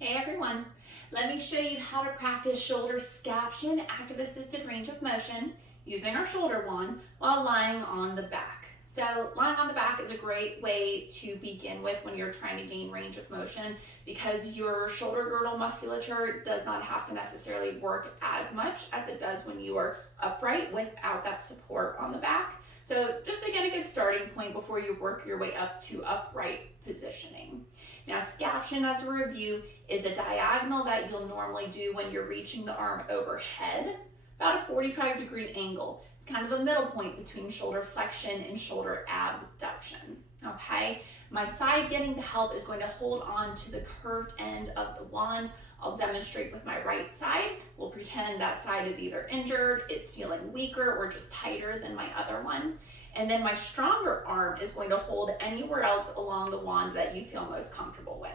Hey everyone, let me show you how to practice shoulder scaption, active assisted range of motion, using our shoulder wand while lying on the back. So lying on the back is a great way to begin with when you're trying to gain range of motion because your shoulder girdle musculature does not have to necessarily work as much as it does when you are upright without that support on the back. So just to get a good starting point before you work your way up to upright positioning. Now, scaption, as a review, is a diagonal that you'll normally do when you're reaching the arm overhead, about a 45-degree angle. It's kind of a middle point between shoulder flexion and shoulder abduction, okay? My side getting the help is going to hold on to the curved end of the wand. I'll demonstrate with my right side. We'll pretend that side is either injured, it's feeling weaker, or just tighter than my other one. And then my stronger arm is going to hold anywhere else along the wand that you feel most comfortable with.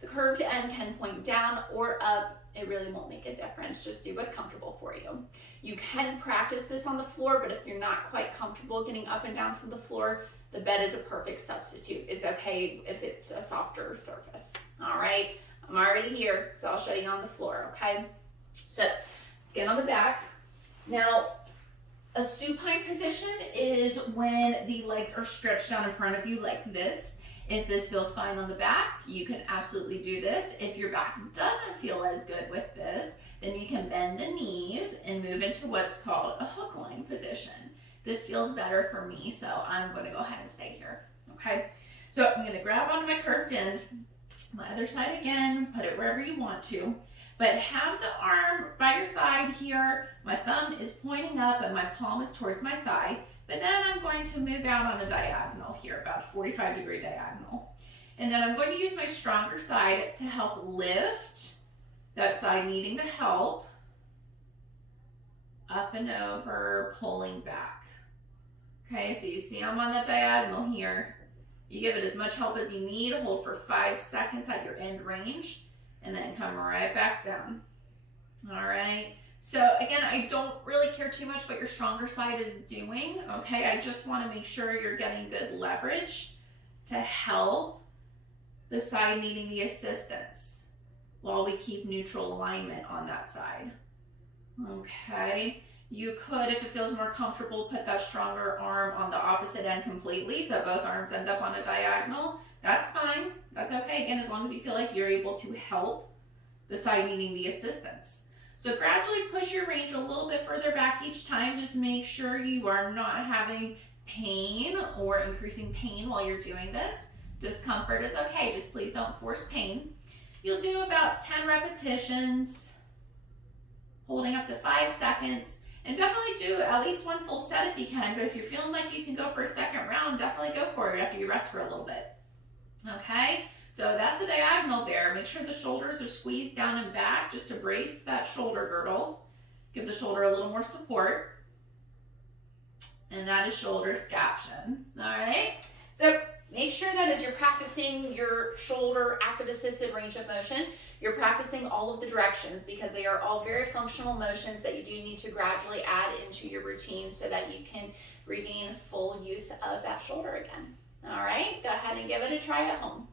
The curved end can point down or up. It really won't make a difference. Just do what's comfortable for you. You can practice this on the floor, but if you're not quite comfortable getting up and down from the floor, the bed is a perfect substitute. It's okay if it's a softer surface. All right, I'm already here, so I'll show you on the floor, okay? So let's get on the back. Now, a supine position is when the legs are stretched out in front of you like this. If this feels fine on the back, you can absolutely do this. If your back doesn't feel as good with this, then you can bend the knees and move into what's called a hook line position. This feels better for me, so I'm going to go ahead and stay here, okay? So I'm going to grab onto my curved end, my other side again, put it wherever you want to. But have the arm by your side here. My thumb is pointing up and my palm is towards my thigh. But then I'm going to move out on a diagonal here, about a 45-degree diagonal. And then I'm going to use my stronger side to help lift that side needing the help. Up and over, pulling back. Okay, so you see I'm on that diagonal here. You give it as much help as you need. Hold for 5 seconds at your end range. And then come right back down. All right. So again, I don't really care too much what your stronger side is doing. Okay. I just want to make sure you're getting good leverage to help the side needing the assistance while we keep neutral alignment on that side. Okay. You could, if it feels more comfortable, put that stronger arm on the opposite end completely. So both arms end up on a diagonal. That's fine. That's okay. Again, as long as you feel like you're able to help the side needing the assistance. So gradually push your range a little bit further back each time. Just make sure you are not having pain or increasing pain while you're doing this. Discomfort is okay. Just please don't force pain. You'll do about 10 repetitions, holding up to 5 seconds. And definitely do at least one full set if you can, but if you're feeling like you can go for a second round, definitely go for it after you rest for a little bit. Okay, so that's the diagonal there. Make sure the shoulders are squeezed down and back just to brace that shoulder girdle. Give the shoulder a little more support. And that is shoulder scaption. All right, so make sure that as you're practicing your shoulder active assisted range of motion, you're practicing all of the directions because they are all very functional motions that you do need to gradually add into your routine so that you can regain full use of that shoulder again. All right, go ahead and give it a try at home.